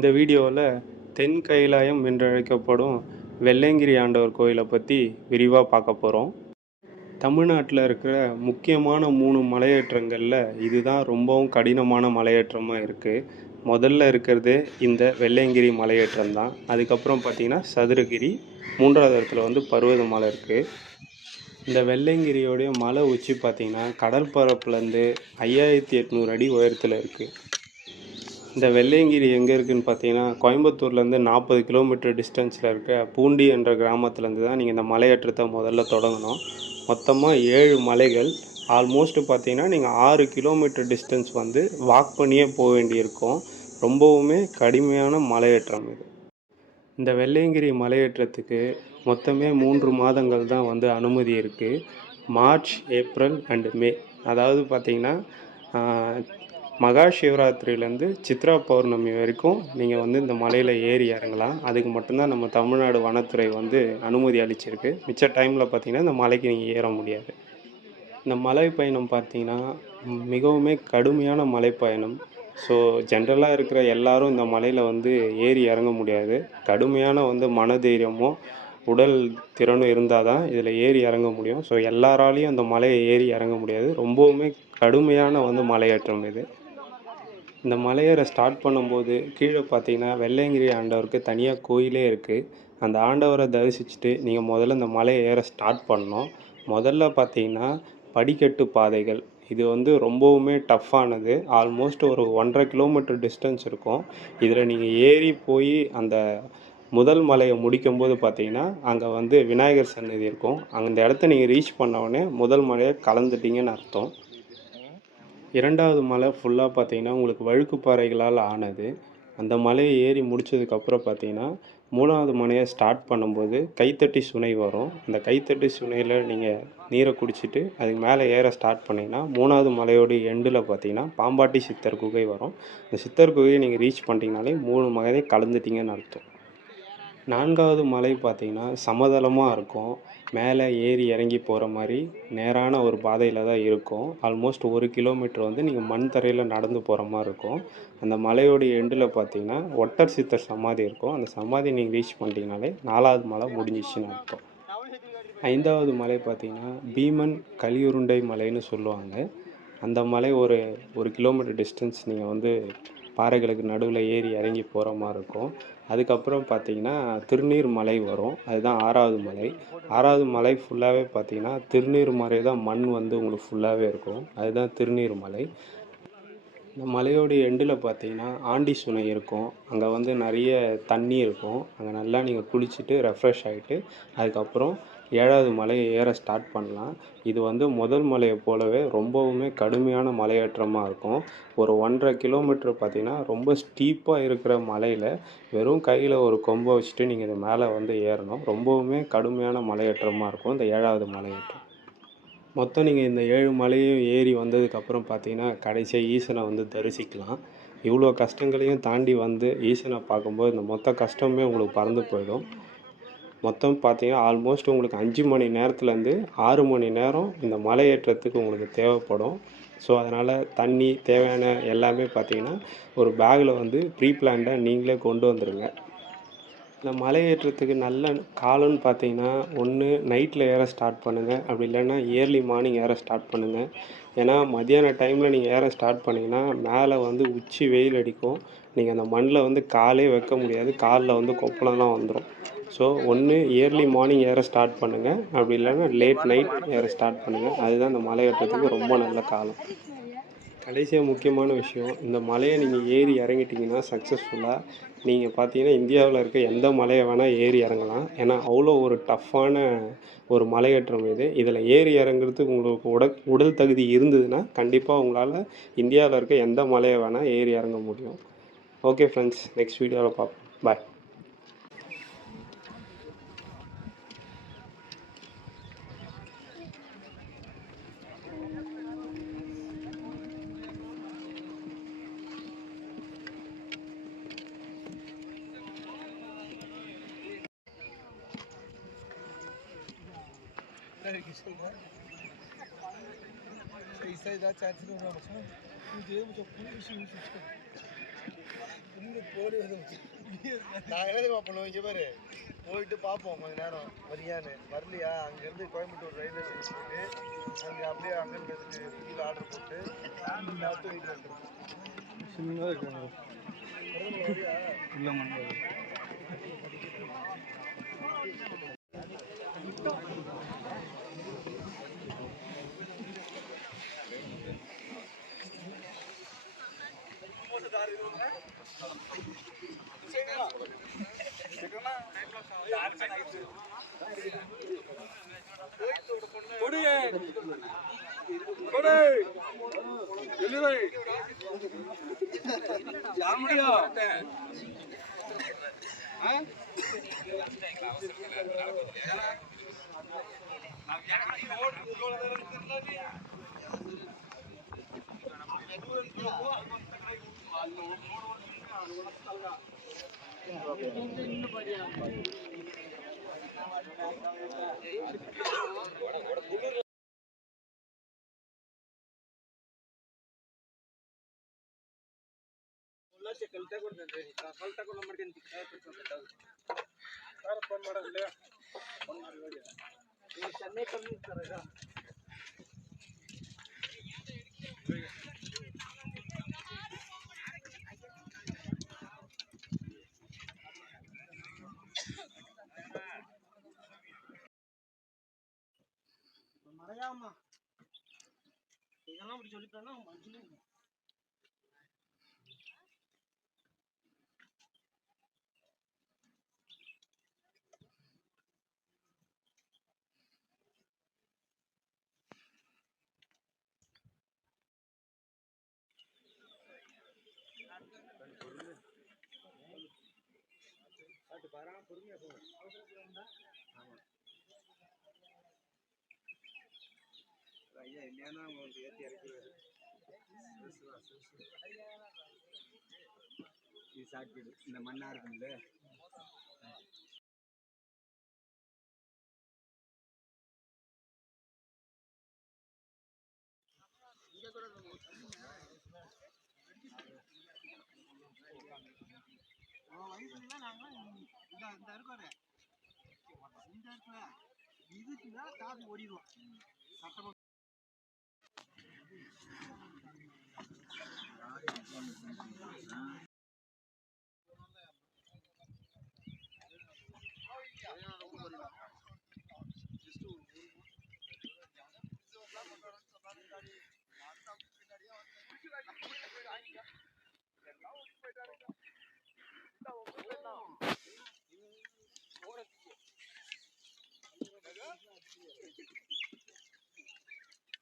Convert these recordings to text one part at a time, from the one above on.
இந்த வீடியோவில் தென் கைலாயம் என்றழைக்கப்படும் வெள்ளையங்கிரி ஆண்டவர் கோயிலை பற்றி விரிவாக பார்க்க போகிறோம். தமிழ்நாட்டில் இருக்கிற முக்கியமான 3 மலையேற்றங்களில் இதுதான் ரொம்பவும் கடினமான மலையேற்றமாக இருக்குது. முதல்ல இருக்கிறது இந்த வெள்ளையங்கிரி மலையேற்றம் தான். அதுக்கப்புறம் பார்த்திங்கன்னா சதுரகிரி, 3வது இடத்துல பர்வத மலை இருக்குது. இந்த வெள்ளையங்கிரியோடைய மலை உச்சி பார்த்திங்கன்னா கடல் பரப்புலேருந்து 5800 அடி உயரத்தில் இருக்குது. இந்த வெள்ளையங்கிரி எங்கே இருக்குதுன்னு பார்த்தீங்கன்னா கோயம்புத்தூர்லேருந்து 40 கிலோமீட்டர் டிஸ்டன்ஸில் இருக்க பூண்டி என்ற கிராமத்துலேருந்து தான் நீங்கள் இந்த மலையேற்றத்தை முதல்ல தொடங்கணும். மொத்தமாக 7 மலைகள். ஆல்மோஸ்ட் பார்த்தீங்கன்னா நீங்கள் 6 கிலோமீட்டர் டிஸ்டன்ஸ் வாக் பண்ணியே போக வேண்டியிருக்கும். ரொம்பவுமே கடுமையான மலையேற்றம் இது. இந்த வெள்ளையங்கிரி மலையேற்றத்துக்கு மொத்தமே 3 மாதங்கள் தான் அனுமதி இருக்குது. மார்ச், ஏப்ரல் அண்டு மே. அதாவது பார்த்திங்கன்னா மகா சிவராத்திரியிலேருந்து சித்ரா பௌர்ணமி வரைக்கும் நீங்கள் இந்த மலையில் ஏறி இறங்கலாம். அதுக்கு மட்டும்தான் நம்ம தமிழ்நாடு வனத்துறை அனுமதி அளிச்சிருக்கு. மிச்ச டைமில் பார்த்திங்கன்னா இந்த மலைக்கு நீங்கள் ஏற முடியாது. இந்த மலை பயணம் பார்த்திங்கன்னா மிகவுமே கடுமையான மலைப்பயணம். ஸோ ஜென்ரலாக இருக்கிற எல்லாரும் இந்த மலையில் ஏறி இறங்க முடியாது. கடுமையான மனதைரியமும் உடல் திறனும் இருந்தால் தான் இதில் ஏறி இறங்க முடியும். ஸோ எல்லாராலையும் அந்த மலையை ஏறி இறங்க முடியாது. ரொம்பவுமே கடுமையான மலையேற்றம் இது. இந்த மலையேற ஸ்டார்ட் பண்ணும்போது கீழே பார்த்தீங்கன்னா வெள்ளையங்கிரி ஆண்டவருக்கு தனியாக கோயிலே இருக்குது. அந்த ஆண்டவரை தரிசிச்சுட்டு நீங்கள் முதல்ல இந்த மலையை ஏற ஸ்டார்ட் பண்ணணும். முதல்ல பார்த்தீங்கன்னா படிக்கட்டு பாதைகள். இது ரொம்பவுமே டஃப்பானது. ஆல்மோஸ்ட் ஒரு 1.5 கிலோமீட்டர் டிஸ்டன்ஸ் இருக்கும். இதில் நீங்கள் ஏறி போய் அந்த முதல் மலையை முடிக்கும்போது பார்த்தீங்கன்னா அங்கே விநாயகர் சன்னதி இருக்கும். அந்த இடத்த நீங்கள் ரீச் பண்ணவுடனே முதல் மலையை கலந்துட்டீங்கன்னு அர்த்தம். 2வது மலை ஃபுல்லாக பார்த்தீங்கன்னா உங்களுக்கு வழுக்கு பாறைகளால் ஆனது. அந்த மலையை ஏறி முடித்ததுக்கப்புறம் பார்த்தீங்கன்னா 3வது மலையை ஸ்டார்ட் பண்ணும்போது கைத்தட்டி சுனை வரும். அந்த கைத்தட்டி சுனையில் நீங்கள் நீரை குடிச்சிட்டு அதுக்கு மேலே ஏற ஸ்டார்ட் பண்ணிங்கன்னா 3வது மலையோடைய எண்டில் பார்த்தீங்கன்னா பாம்பாட்டி சித்தர் குகை வரும். இந்த சித்தர் குகையை நீங்கள் ரீச் பண்ணிட்டீங்கனாலே 3 மலையை கலந்துட்டீங்கன்னு அர்த்தம். 4வது மலை பார்த்திங்கன்னா சமதளமாக இருக்கும். மேலே ஏறி இறங்கி போகிற மாதிரி நேரான ஒரு பாதையில் தான் இருக்கும். ஆல்மோஸ்ட் 1 கிலோமீட்டர் நீங்கள் மண் தரையில் நடந்து போகிற மாதிரி இருக்கும். அந்த மலையோடைய எண்டில் பார்த்திங்கன்னா ஒட்டர் சித்தர் சமாதி இருக்கும். அந்த சமாதி நீங்கள் ரீச் பண்ணிட்டீங்கனாலே 4வது மலை முடிஞ்சிச்சுன்னு அர்த்தம். 5வது மலை பார்த்திங்கன்னா பீமன் கலியுருண்டை மலைன்னு சொல்லுவாங்க. அந்த மலை ஒரு 1 கிலோமீட்டர் டிஸ்டன்ஸ் நீங்கள் பாறைகளுக்கு நடுவில் ஏறி இறங்கி போகிற மாதிரி இருக்கும். அதுக்கப்புறம் பார்த்திங்கன்னா திருநீர் மலை வரும். அதுதான் 6வது மலை. 6வது மலை ஃபுல்லாகவே பார்த்திங்கன்னா திருநீர் மலை தான் மண் உங்களுக்கு ஃபுல்லாகவே இருக்கும். அதுதான் திருநீர் மலை. இந்த மலையோடைய எண்டில் பார்த்திங்கன்னா ஆண்டி சுனை இருக்கும். அங்கே நிறைய தண்ணி இருக்கும். அங்கே நல்லா நீங்கள் குளிச்சுட்டு ரெஃப்ரெஷ் ஆகிட்டு அதுக்கப்புறம் 7வது மலையை ஏற ஸ்டார்ட் பண்ணலாம். இது முதல் மலையை போலவே ரொம்பவுமே கடுமையான மலையேற்றமாக இருக்கும். ஒரு 1.5 கிலோமீட்டர் பார்த்திங்கன்னா ரொம்ப ஸ்டீப்பாக இருக்கிற மலையில் வெறும் கையில் ஒரு கொம்பை வச்சுட்டு நீங்கள் இது மேலே ஏறணும். ரொம்பவுமே கடுமையான மலையேற்றமாக இருக்கும் இந்த 7வது மலையேற்றம். மொத்தம் நீங்கள் இந்த 7 மலையும் ஏறி வந்ததுக்கப்புறம் பார்த்தீங்கன்னா கடைசியாக ஈசனை தரிசிக்கலாம். இவ்வளோ கஷ்டங்களையும் தாண்டி ஈசனை பார்க்கும்போது இந்த மொத்த கஷ்டமே உங்களுக்கு பறந்து போயிடும். மொத்தம் பார்த்தீங்கன்னா ஆல்மோஸ்ட் உங்களுக்கு 5 மணி நேரத்துலேருந்து 6 மணி நேரம் இந்த மலையேற்றத்துக்கு உங்களுக்கு தேவைப்படும். ஸோ அதனால் தண்ணி தேவையான எல்லாமே பார்த்தீங்கன்னா ஒரு பேக்கில் ப்ரீ பிளான்டாக நீங்களே கொண்டு வந்துடுங்க. இந்த மலையேற்றத்துக்கு நல்ல காலம்னு பார்த்தீங்கன்னா ஒன்று நைட்டில் ஏற ஸ்டார்ட் பண்ணுங்கள். அப்படி இல்லைன்னா ஏர்லி மார்னிங் ஏற ஸ்டார்ட் பண்ணுங்கள். ஏன்னா மத்தியான டைமில் நீங்கள் ஏற ஸ்டார்ட் பண்ணிங்கன்னா மேலே உச்சி வெயில் அடிக்கும். நீங்கள் அந்த மண்ணில் காலே வைக்க முடியாது. காலில் கொப்பளம்லாம் வந்துடும். ஸோ ஒன்று ஏர்லி மார்னிங் ஏற ஸ்டார்ட் பண்ணுங்கள். அப்படி இல்லைன்னா லேட் நைட் ஏற ஸ்டார்ட் பண்ணுங்கள். அதுதான் இந்த மலையேற்றத்துக்கு ரொம்ப நல்ல காலம். கடைசியாக முக்கியமான விஷயம், இந்த மலையை நீங்கள் ஏறி இறங்கிட்டிங்கன்னா சக்ஸஸ்ஃபுல்லாக நீங்கள் பார்த்தீங்கன்னா இந்தியாவில் இருக்க எந்த மலையை வேணால் ஏறி இறங்கலாம். ஏன்னா அவ்வளோ ஒரு டஃப்பான ஒரு மலையேற்றம் இது. இதில் ஏறி இறங்குறதுக்கு உங்களுக்கு உடல் தகுதி இருந்ததுன்னா கண்டிப்பாக உங்களால் இந்தியாவில் இருக்க எந்த மலையை வேணால் ஏறி இறங்க முடியும். ஓகே ஃப்ரெண்ட்ஸ், நெக்ஸ்ட் வீடியோவில் பார்ப்போம். பாய். İsa da çarşıda olmak için. Bu diye bu çok büyük bir şey. நாங்கள் என்ன பண்ணுவோம், இங்கே பேர் போயிட்டு பார்ப்போம் கொஞ்ச நேரம் வரியான்னு. வரலையா, அங்கேருந்து கோயம்புத்தூர் ரயில்வே ஸ்டேஷன் போயிட்டு அங்கே அப்படியே அங்கேருந்து கீழே ஆர்டர் போட்டு சாப்பிட்டு வீட்டில் வந்துடும். சின்னதாக இருக்காங்க வரியா இல்லை மண்ணு. ಚೆನ್ನೈ ಕಮ್ಮಿ ಇರ್ತಾರೆ ಈಗ. மழையாமா இதெல்லாம் அப்படி சொல்லிட்டோன்னா மனுஷனே பொறுமையா போகும். ஐயா இல்லையானா உங்களுக்கு ஏற்றி இறக்குவாரு. இது சாப்பிடு இந்த மண்ணா இருக்கும்ல. வயசுலாம் நாங்களாம் இந்த இருக்காரு இந்த இருக்குல்ல இதுக்கு மேலே காசு ஓடிடுவோம். சட்டமாக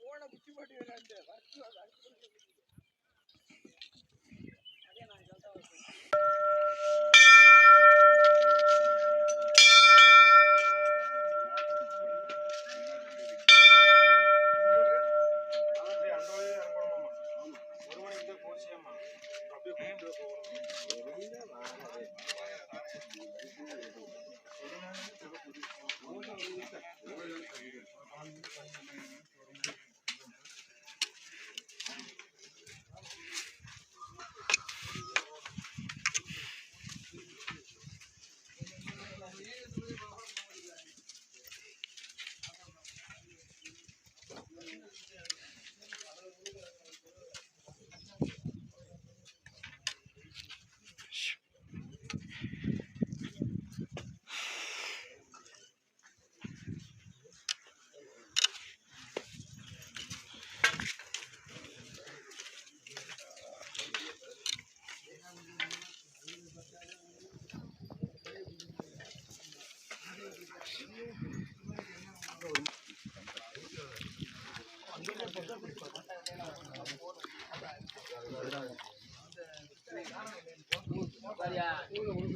போன குச்சி போட்டு Yeah.